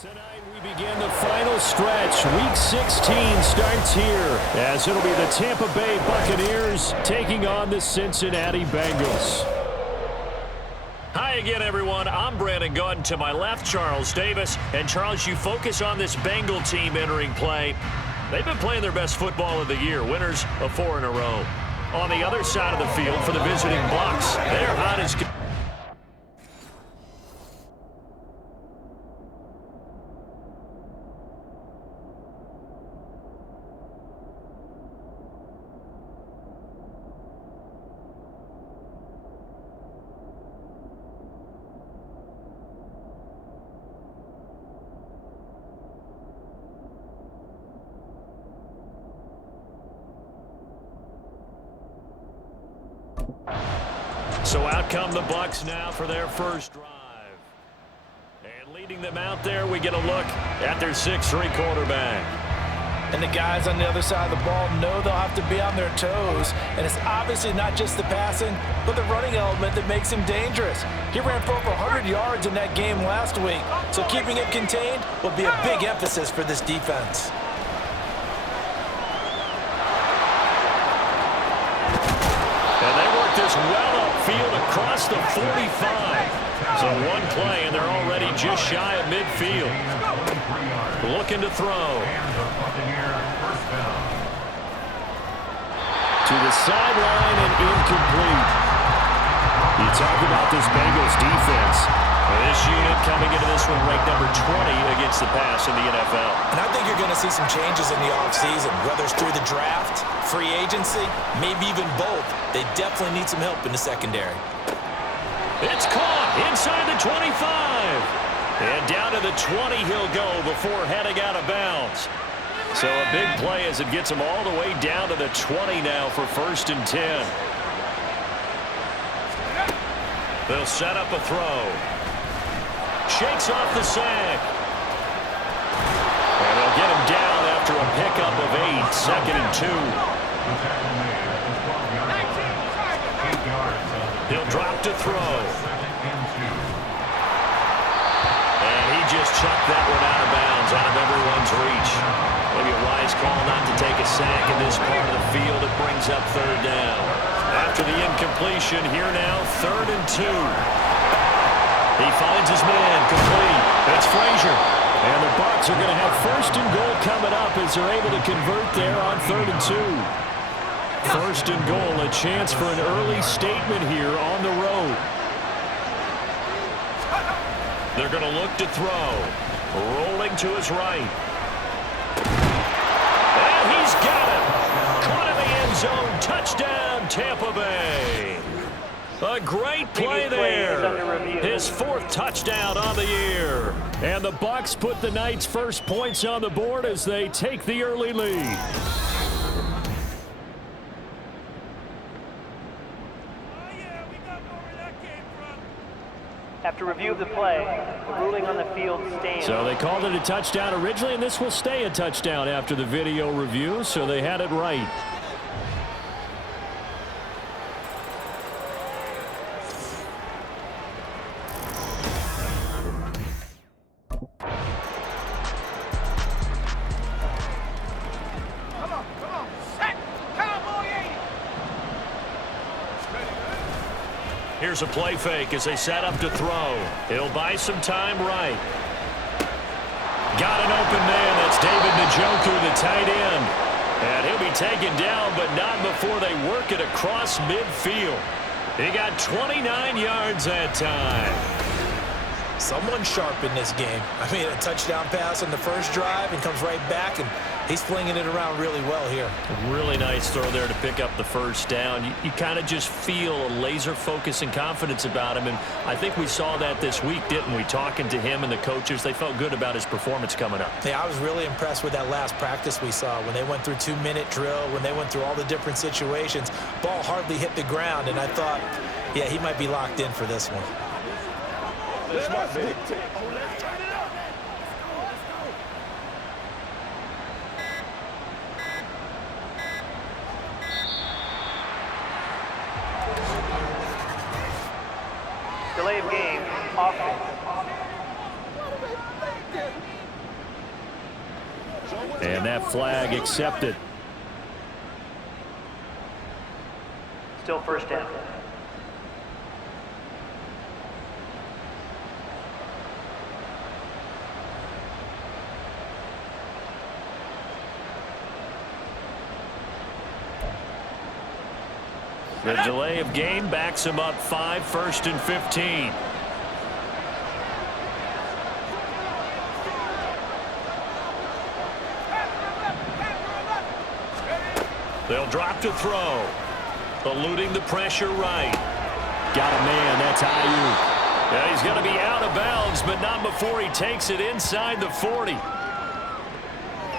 Tonight we begin the final stretch. Week 16 starts here as it'll be the Tampa Bay Buccaneers taking on the Cincinnati Bengals. Hi again, everyone. I'm Brandon Gunn. To my left, Charles Davis. And Charles, you focus on this Bengal team entering play. They've been playing their best football of the year, winners of 4 in a row. On the other side of the field for the visiting Bucs, they're hot as... So out come the Bucs now for their first drive. And leading them out there, we get a look at their 6'3" quarterback. And the guys on the other side of the ball know they'll have to be on their toes. And it's obviously not just the passing, but the running element that makes him dangerous. He ran for over 100 yards in that game last week, so keeping it contained will be a big emphasis for this defense. And they work this well upfield across the 45. So one play, and they're already just shy of midfield. Looking to throw. To the sideline and incomplete. You talk about this Bengals defense. This unit coming into this one ranked number 20 against the pass in the NFL. And I think you're going to see some changes in the offseason, whether it's through the draft, free agency, maybe even both. They definitely need some help in the secondary. It's caught inside the 25. And down to the 20 he'll go before heading out of bounds. So a big play as it gets him all the way down to the 20 now for 1st and 10. They'll set up a throw. Shakes off the sack. And they'll get him down after a pickup of 8, 2nd and 2. He'll drop to throw. And he just chucked that one out of bounds, out of everyone's reach. Maybe a wise call not to take a sack in this part of the field. It brings up 3rd down. After the incompletion, here now, 3rd and 2. He finds his man, complete. It's Frazier. And the Bucs are going to have 1st and goal coming up as they're able to convert there on 3rd and 2. 1st and goal, a chance for an early statement here on the road. They're going to look to throw. Rolling to his right. And he's got him. Caught in the end zone. Touchdown, Tampa Bay. A great play there. His 4th touchdown on the year. And the Bucs put the night's first points on the board as they take the early lead. After review of the play, the ruling on the field stands. So they called it a touchdown originally, and this will stay a touchdown after the video review, so they had it right. Here's a play fake as they set up to throw. He'll buy some time right. Got an open man. That's David Njoku, the tight end. And he'll be taken down, but not before they work it across midfield. He got 29 yards that time. Someone sharp in this game. I mean, a touchdown pass on the first drive and comes right back, and he's flinging it around really well here. Really nice throw there to pick up the 1st down. You kind of just feel a laser focus and confidence about him, and I think we saw that this week, didn't we? Talking to him and the coaches, they felt good about his performance coming up. Yeah, I was really impressed with that last practice we saw when they went through 2-minute drill, when they went through all the different situations. Ball hardly hit the ground, and I thought, yeah, he might be locked in for this one. This might be. Delay of game, offense. What are they thinking? And that flag accepted. Still first down. The delay of game backs him up 5, 1st and 15. They'll drop to throw. Eluding the pressure right. Got a man. That's Ayuk. Yeah, he's going to be out of bounds, but not before he takes it inside the 40.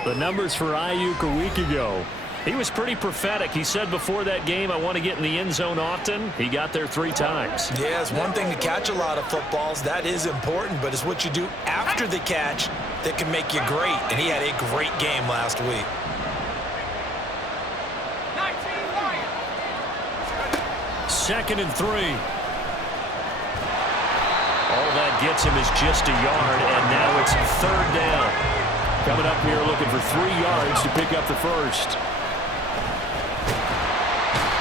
The numbers for Ayuk a week ago. He was pretty prophetic. He said before that game, I want to get in the end zone often. He got there 3 times. Yeah, it's one thing to catch a lot of footballs. That is important, but it's what you do after the catch that can make you great. And he had a great game last week. 2nd and 3. All that gets him is just a yard, and now it's 3rd down. Coming up here looking for 3 yards to pick up the first.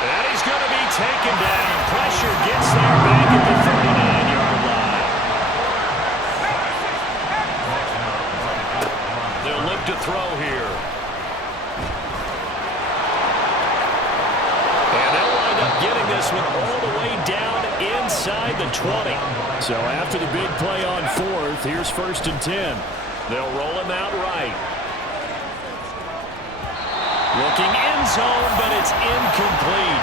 And he's going to be taken down. Pressure gets there back at the 39-yard line. They'll look to throw here. And they'll wind up getting this one all the way down inside the 20. So after the big play on 4th, here's 1st and 10. They'll roll him out right. Looking end zone, but it's incomplete.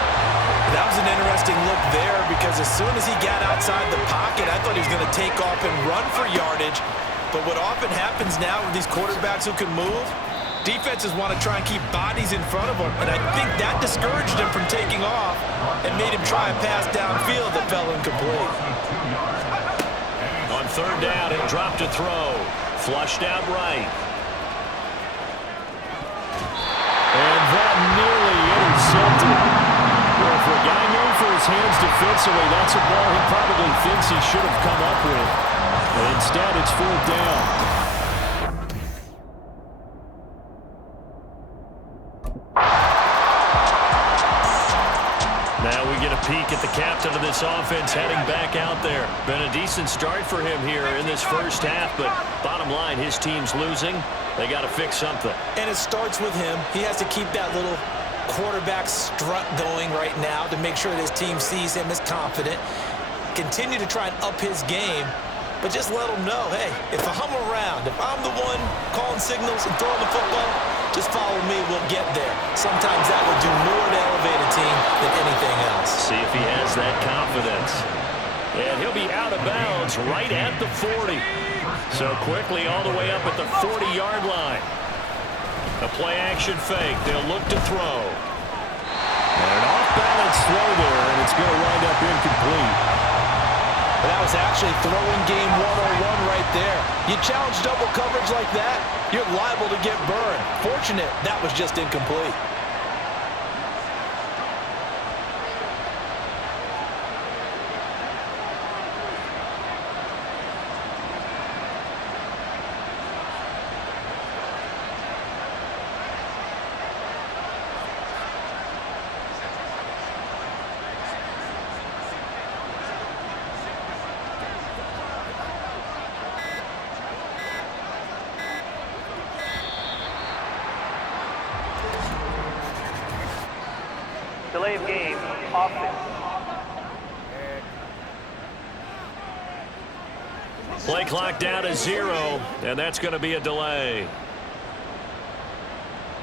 That was an interesting look there because as soon as he got outside the pocket, I thought he was going to take off and run for yardage. But what often happens now with these quarterbacks who can move, defenses want to try and keep bodies in front of them. And I think that discouraged him from taking off and made him try a pass downfield that fell incomplete. On 3rd down, he'll drop to throw. Flushed out right. And that nearly intercepted. Well, for a guy known for his hands defensively, that's a ball he probably thinks he should have come up with. But instead, it's 4th down. Now we get a peek at the captain of this offense heading back out there. Been a decent start for him here in this first half, but bottom line, his team's losing. They got to fix something. And it starts with him. He has to keep that little quarterback strut going right now to make sure that his team sees him as confident. Continue to try and up his game, but just let him know, hey, if I'm around, if I'm the one calling signals and throwing the football, just follow me, we'll get there. Sometimes that will do more to elevate a team than anything else. See if he has that confidence. And he'll be out of bounds right at the 40. So quickly all the way up at the 40-yard line. A play-action fake. They'll look to throw. And an off-balance throw there, and it's going to wind up incomplete. That was actually throwing game 101 right there. You challenge double coverage like that, you're liable to get burned. Fortunate, that was just incomplete. Delay of game, offense. Play clock down to 0, and that's going to be a delay.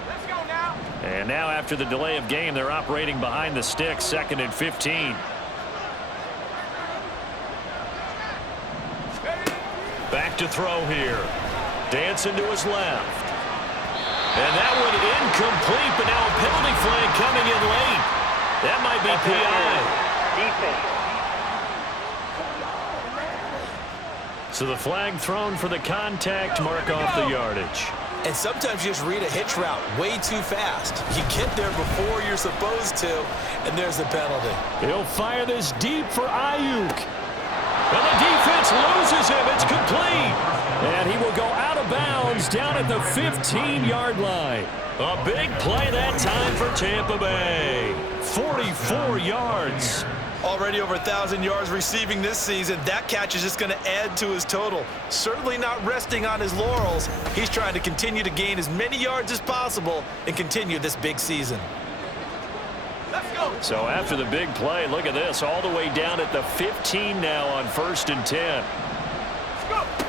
Let's go now. And now after the delay of game, they're operating behind the sticks, 2nd and 15. Back to throw here. Dancing to his left. And that one incomplete, but now a penalty flag coming in late. That might be PI. Defense. So the flag thrown for the contact, mark off the yardage. And sometimes you just read a hitch route way too fast. You get there before you're supposed to, and there's the penalty. He'll fire this deep for Ayuk. And the defense loses him. It's complete. And he will go out of bounds down at the 15-yard line. A big play that time for Tampa Bay. 44 yards. Already over 1,000 yards receiving this season. That catch is just going to add to his total. Certainly not resting on his laurels. He's trying to continue to gain as many yards as possible and continue this big season. Let's go. So after the big play, look at this. All the way down at the 15 now on 1st and 10. Let's go.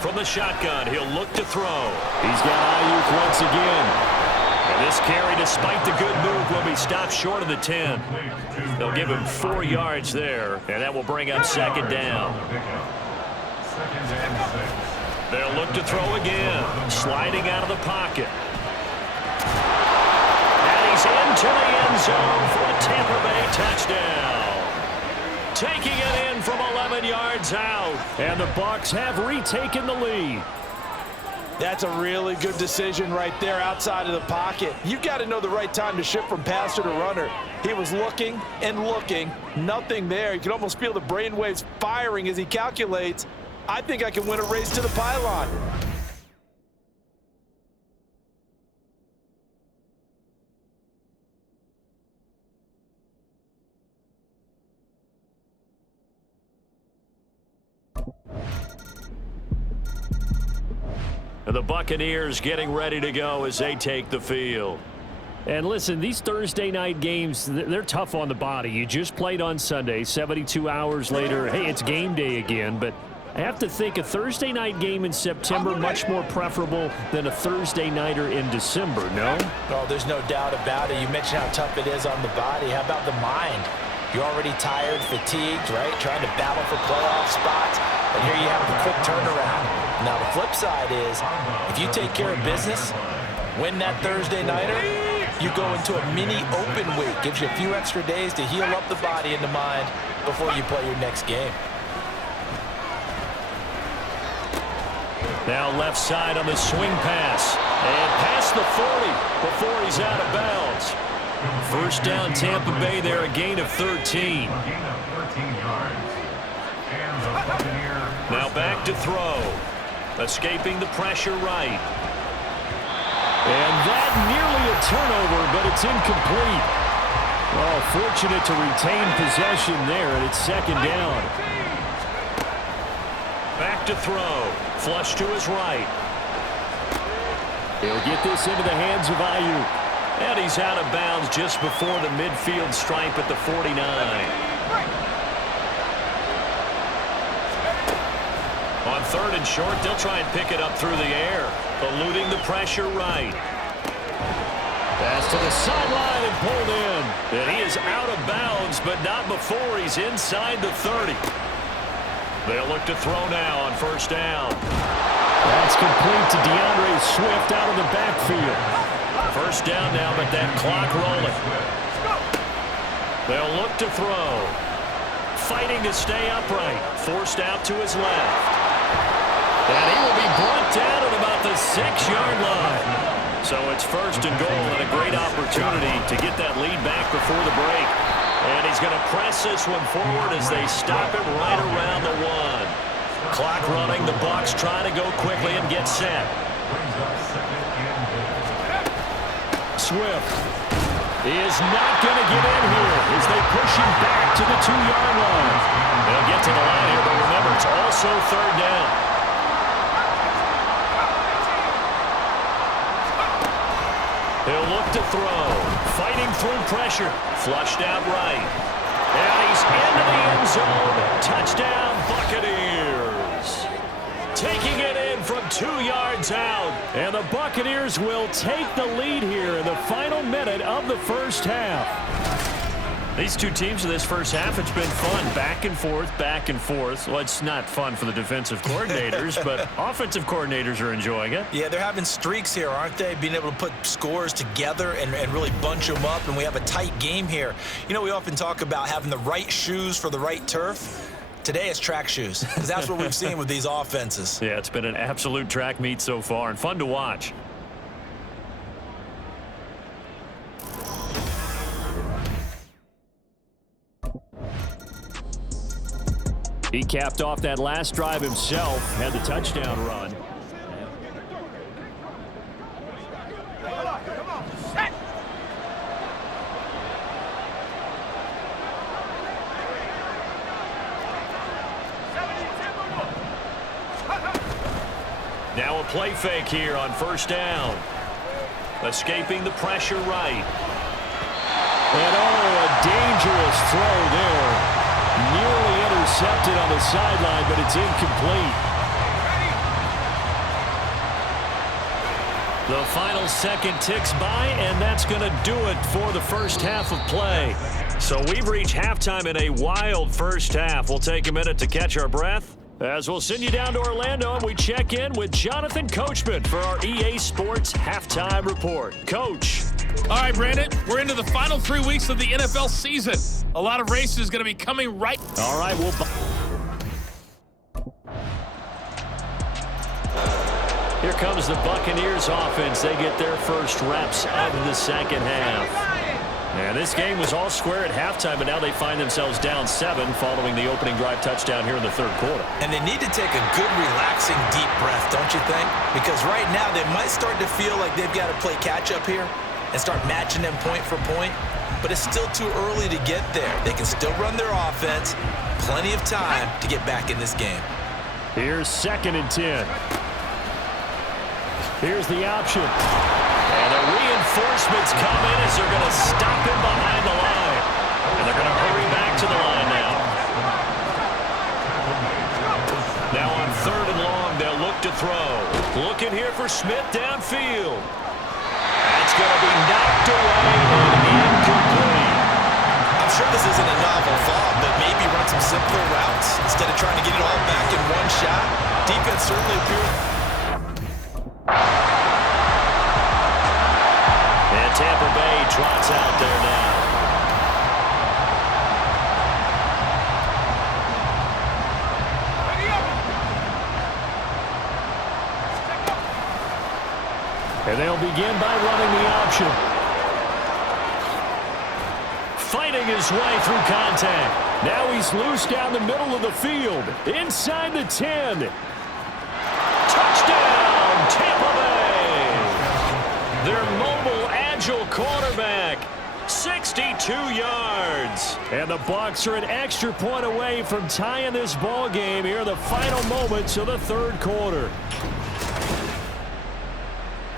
From the shotgun, he'll look to throw. He's got Ayuk once again. And this carry, despite the good move, will be stopped short of the 10. They'll give him 4 yards there, and that will bring up 2nd down. They'll look to throw again, sliding out of the pocket. And he's into the end zone for a Tampa Bay touchdown. Taking it in from 11 yards out, and the Bucs have retaken the lead. That's a really good decision right there outside of the pocket. You've got to know the right time to shift from passer to runner. He was looking and looking, nothing there. You can almost feel the brainwaves firing as he calculates, I think I can win a race to the pylon. The Buccaneers getting ready to go as they take the field. And listen, these Thursday night games, they're tough on the body. You just played on Sunday, 72 hours later, hey, it's game day again. But I have to think a Thursday night game in September much more preferable than a Thursday nighter in December, no? Oh, there's no doubt about it. You mentioned how tough it is on the body. How about the mind? You're already tired, fatigued, right? Trying to battle for playoff spots. And here you have the quick turnaround. Now, the flip side is, if you take care of business, win that Thursday nighter, you go into a mini open week. Gives you a few extra days to heal up the body and the mind before you play your next game. Now left side on the swing pass. And past the 40 before he's out of bounds. 1st down Tampa Bay there, a gain of 13. Now back to throw. Escaping the pressure right. And that nearly a turnover, but it's incomplete. Oh, fortunate to retain possession there, and it's 2nd down. Back to throw. Flush to his right. He'll get this into the hands of Ayuk. And he's out of bounds just before the midfield stripe at the 49. On 3rd and short, they'll try and pick it up through the air. Eluding the pressure right. Pass to the sideline and pulled in. And he is out of bounds, but not before he's inside the 30. They'll look to throw now on 1st down. That's complete to DeAndre Swift out of the backfield. 1st down now, but that clock rolling. They'll look to throw. Fighting to stay upright. Forced out to his left. And he will be brought down at about the 6-yard line. So it's 1st and goal and a great opportunity to get that lead back before the break. And he's going to press this one forward as they stop it right around the 1. Clock running. The Bucs trying to go quickly and get set. Swift is not going to get in here as they push him back to the 2-yard line. They'll get to the line here, but remember, it's also 3rd down. He'll look to throw. Fighting through pressure. Flushed out right. And he's into the end zone. Touchdown, Buccaneers. Taking it in from 2 yards out. And the Buccaneers will take the lead here in the final minute of the 1st half. These two teams in this 1st half, it's been fun. Back and forth, back and forth. Well, it's not fun for the defensive coordinators, but offensive coordinators are enjoying it. Yeah, they're having streaks here, aren't they? Being able to put scores together and really bunch them up, and we have a tight game here. You know, we often talk about having the right shoes for the right turf. Today it's track shoes, because that's what we've seen with these offenses. Yeah, it's been an absolute track meet so far, and fun to watch. He capped off that last drive himself, had the touchdown run. Now a play fake here on first down. Escaping the pressure right. And a dangerous throw there. Nearly intercepted on the sideline, but it's incomplete. The final second ticks by, and that's going to do it for the first half of play. So we've reached halftime in a wild first half. We'll take a minute to catch our breath, as we'll send you down to Orlando and we check in with Jonathan Coachman for our EA Sports Halftime Report. Coach. All right, Brandon, we're into the final 3 weeks of the NFL season. A lot of races going to be coming right. All right, here comes the Buccaneers offense. They get their first reps of the second half. And this game was all square at halftime, but now they find themselves down 7 following the opening drive touchdown here in the third quarter. And they need to take a good, relaxing, deep breath, don't you think? Because right now they might start to feel like they've got to play catch-up here and start matching them point for point. But it's still too early to get there. They can still run their offense. Plenty of time to get back in this game. Here's 2nd and 10. Here's the option. And the reinforcements come in as they're going to stop him behind the line. And they're going to hurry back to the line now. Now on 3rd and long, they'll look to throw. Looking here for Smith downfield. That's going to be knocked away and incomplete. I'm sure this isn't a novel thought, but maybe run some simpler routes instead of trying to get it all back in one shot. Defense certainly appears. And Tampa Bay trots out there now. And they'll begin by running the option. Fighting his way through contact. Now he's loose down the middle of the field. Inside the 10. Touchdown, Tampa Bay. Their mobile, agile quarterback. 62 yards. And the Bucs are an extra point away from tying this ball game here in the final moments of the third quarter.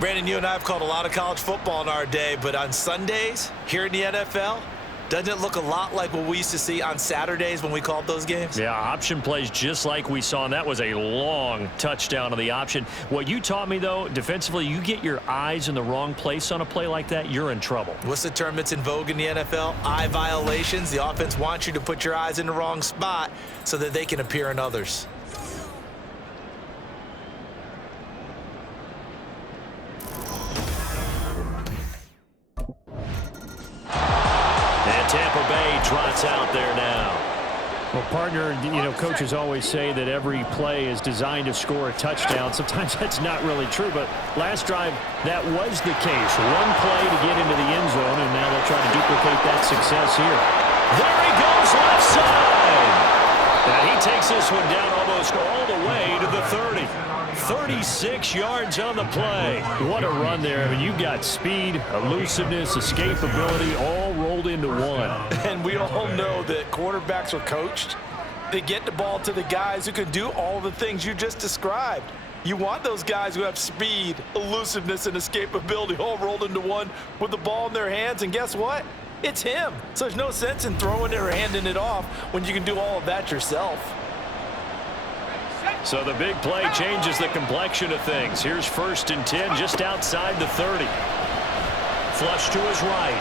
Brandon, you and I have called a lot of college football in our day, but on Sundays here in the NFL, doesn't it look a lot like what we used to see on Saturdays when we called those games? Yeah, option plays just like we saw, and that was a long touchdown on the option. What you taught me, though, defensively, you get your eyes in the wrong place on a play like that, you're in trouble. What's the term that's in vogue in the NFL? Eye violations. The offense wants you to put your eyes in the wrong spot so that they can appear in others. Tampa Bay trots out there now. Well, partner, coaches always say that every play is designed to score a touchdown. Sometimes that's not really true, but last drive, that was the case. One play to get into the end zone, and now they'll try to duplicate that success here. There he goes, left side. And he takes this one down almost all the way to the 30. 36 yards on the play. What a run there. I mean, you've got speed, elusiveness, escapability all rolled into one. And we all know that quarterbacks are coached. They get the ball to the guys who can do all the things you just described. You want those guys who have speed, elusiveness, and escapability all rolled into one with the ball in their hands. And guess what? It's him. So there's no sense in throwing it or handing it off when you can do all of that yourself. So the big play changes the complexion of things. Here's 1st and 10 just outside the 30. Flush to his right.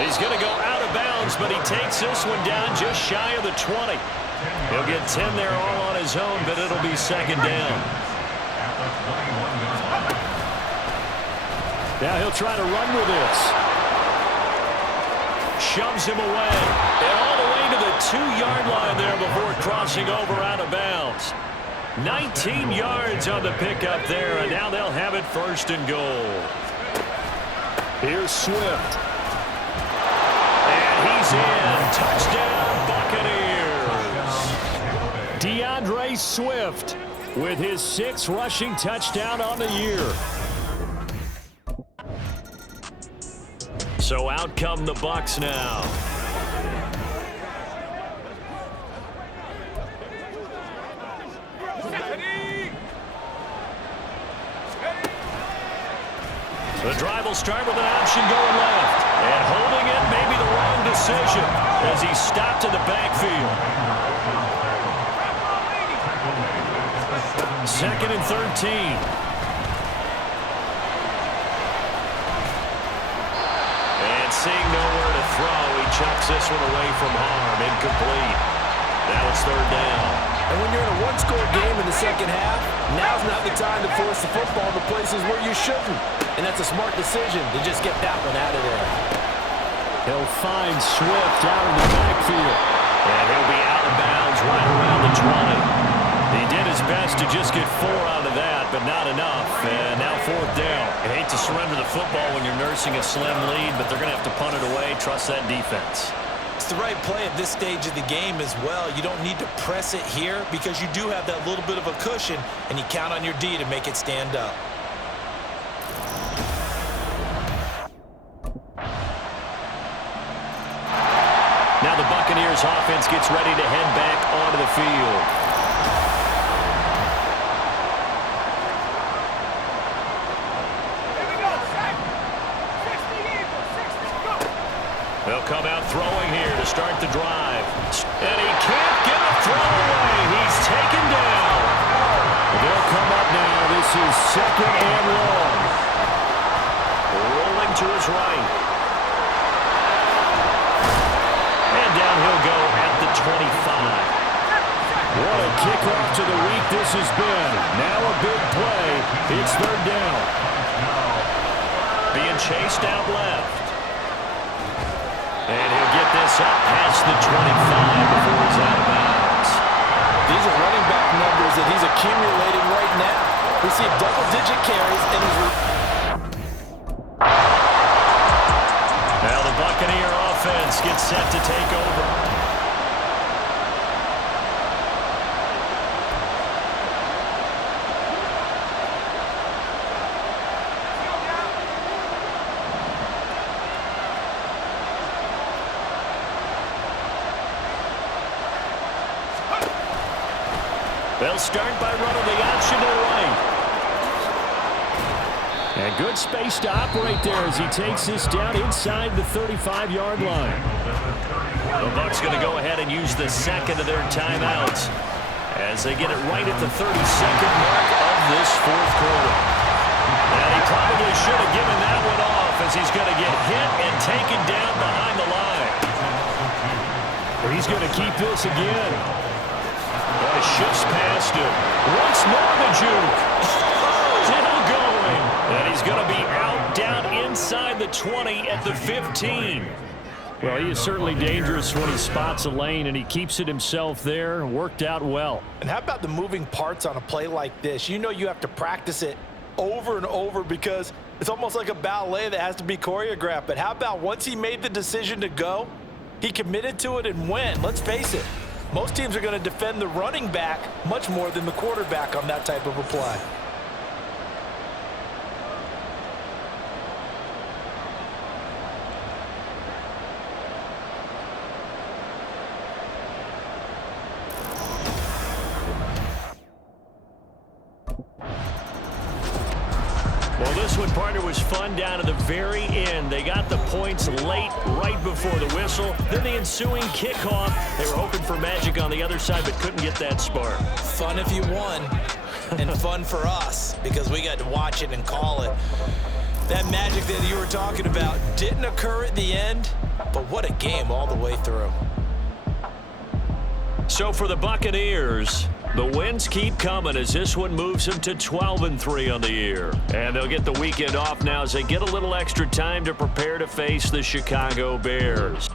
He's going to go out of bounds, but he takes this one down just shy of the 20. He'll get 10 there all on his own, but it'll be 2nd down. Now he'll try to run with this. Shoves him away. And all the way to the 2-yard line there before crossing over out of bounds. 19 yards on the pickup there, and now they'll have it 1st and goal. Here's Swift. And he's in. Touchdown, Buccaneers. Swift with his 6th rushing touchdown on the year. So out come the Bucs now. The drive will start with an option going left. And holding it may be the wrong decision as he stopped in the backfield. 2nd and 13. And seeing nowhere to throw, he chucks this one away from harm. Incomplete. Now it's 3rd down. And when you're in a one-score game in the second half, now's not the time to force the football to places where you shouldn't. And that's a smart decision to just get that one out of there. He'll find Swift out in the backfield. And he'll be out of bounds right around the 20. He did his best to just get 4 out of that, but not enough. And now 4th down. You hate to surrender the football when you're nursing a slim lead, but they're going to have to punt it away. Trust that defense. It's the right play at this stage of the game as well. You don't need to press it here because you do have that little bit of a cushion, and you count on your D to make it stand up. Now the Buccaneers offense gets ready to head back onto the field. They'll come out throwing here to start the drive. And he can't get a throw away. He's taken down. They'll come up now. This is 2nd and long. Rolling to his right. And down he'll go at the 25. What a kickoff to the week this has been. Now a big play. It's 3rd down. Being chased out left. And he'll get this up past the 25 before he's out of bounds. These are running back numbers that he's accumulating right now. We see double-digit carries and he's... Now the Buccaneer offense gets set to take over. They'll start by running the option to the right. And good space to operate there as he takes this down inside the 35-yard line. The Bucs going to go ahead and use the 2nd of their timeouts as they get it right at the 32nd mark of this 4th quarter. And he probably should have given that one off as he's going to get hit and taken down behind the line. He's going to keep this again. Shifts past him. Once more the juke. Still going. And he's going to be out down inside the 20 at the 15. Well, he is certainly dangerous when he spots a lane, and he keeps it himself there. Worked out well. And how about the moving parts on a play like this? You know you have to practice it over and over because it's almost like a ballet that has to be choreographed. But how about once he made the decision to go, he committed to it and went. Let's face it. Most teams are going to defend the running back much more than the quarterback on that type of a play. Well, this one, partner, was fun down to the very end. They got the points late, right before the whistle. Then the ensuing kickoff. They were hoping for magic on the other side, but couldn't get that spark. Fun if you won, and fun for us, because we got to watch it and call it. That magic that you were talking about didn't occur at the end, but what a game all the way through. So for the Buccaneers, the wins keep coming as this one moves them to 12-3 on the year. And they'll get the weekend off now as they get a little extra time to prepare to face the Chicago Bears.